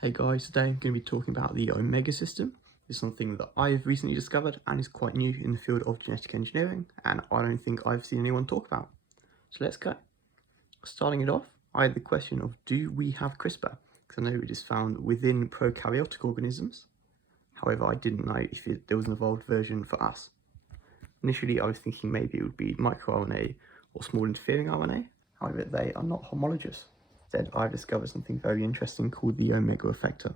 Hey guys, today I'm going to be talking about the omega system. It's something that I've recently discovered and is quite new in the field of genetic engineering, and I don't think I've seen anyone talk about. So let's go. Starting it off, I had the question of, do we have CRISPR? Because I know it is found within prokaryotic organisms. However, I didn't know if there was an evolved version for us. Initially, I was thinking maybe it would be microRNA or small interfering RNA. However, they are not homologous. Instead, I've discovered something very interesting called the omega effector.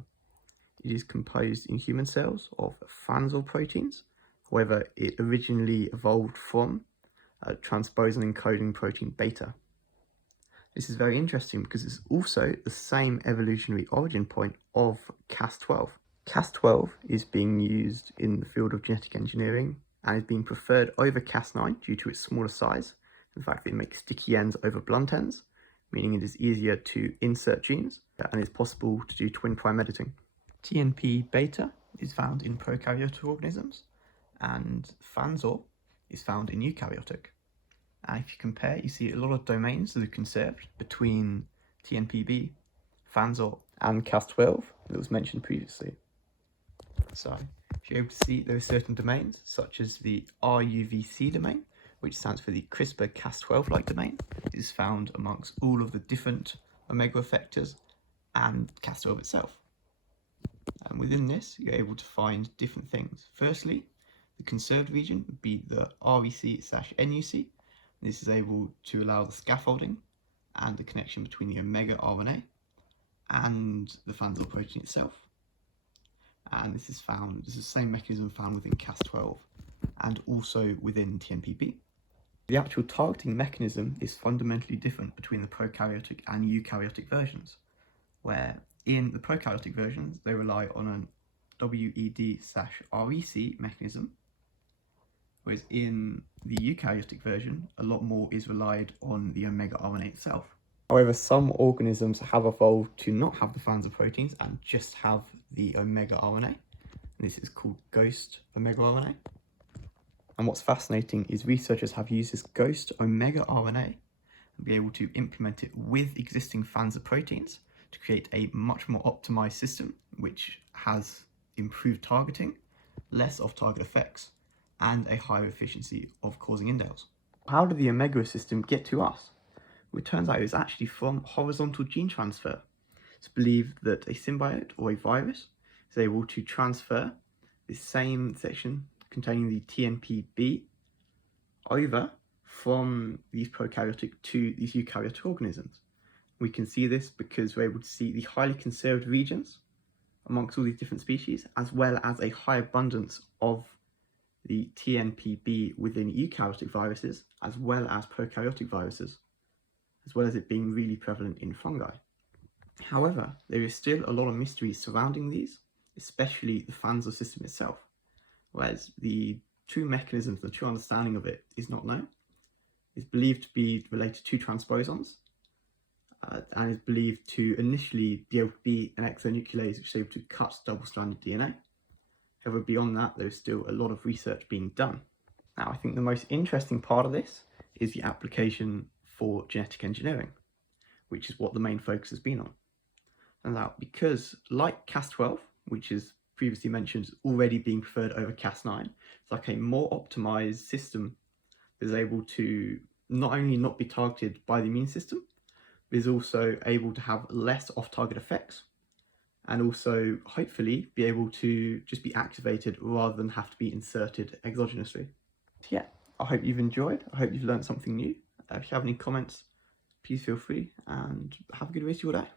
It is composed in human cells of fans or proteins. However, it originally evolved from transposon encoding protein beta. This is very interesting because it's also the same evolutionary origin point of Cas12. Cas12 is being used in the field of genetic engineering and is being preferred over Cas9 due to its smaller size. In fact, it makes sticky ends over blunt ends, meaning it is easier to insert genes and it's possible to do twin prime editing. TNP beta is found in prokaryotic organisms and Fanzor is found in eukaryotic. And if you compare, you see a lot of domains that are conserved between TNPB, Fanzor, and Cas12 that was mentioned previously. So if you're able to see, there are certain domains such as the RUVC domain, which stands for the CRISPR-Cas12-like domain. It is found amongst all of the different omega effectors and Cas12 itself. And within this, you're able to find different things. Firstly, the conserved region would be the REC/NUC. This is able to allow the scaffolding and the connection between the omega RNA and the Fanzor protein itself. And this is the same mechanism found within Cas12 and also within TNPB. The actual targeting mechanism is fundamentally different between the prokaryotic and eukaryotic versions, where in the prokaryotic versions they rely on an WED/REC mechanism, whereas in the eukaryotic version a lot more is relied on the omega RNA itself. However, some organisms have evolved to not have the Fanzor proteins and just have the omega RNA. This is called ghost omega RNA. And what's fascinating is researchers have used this ghost omega RNA and be able to implement it with existing Fanzor proteins to create a much more optimized system, which has improved targeting, less off-target effects, and a higher efficiency of causing indels. How did the omega system get to us? Well, it turns out it was actually from horizontal gene transfer. It's believed that a symbiote or a virus is able to transfer the same section containing the TNPB over from these prokaryotic to these eukaryotic organisms. We can see this because we're able to see the highly conserved regions amongst all these different species, as well as a high abundance of the TNPB within eukaryotic viruses, as well as prokaryotic viruses, as well as it being really prevalent in fungi. However, there is still a lot of mystery surrounding these, especially the Fanzor system itself, whereas the true mechanisms, the true understanding of it is not known. It's believed to be related to transposons, and is believed to initially be able to be an exonuclease which is able to cut double-stranded DNA. However, beyond that, there's still a lot of research being done. Now, I think the most interesting part of this is the application for genetic engineering, which is what the main focus has been on. And now, because like Cas12, which is previously mentioned already being preferred over Cas9, it's like a more optimized system that is able to not only not be targeted by the immune system, but is also able to have less off-target effects, and also hopefully be able to just be activated rather than have to be inserted exogenously. So yeah, I hope you've enjoyed. I hope you've learned something new. If you have any comments, please feel free, and have a good rest of your day.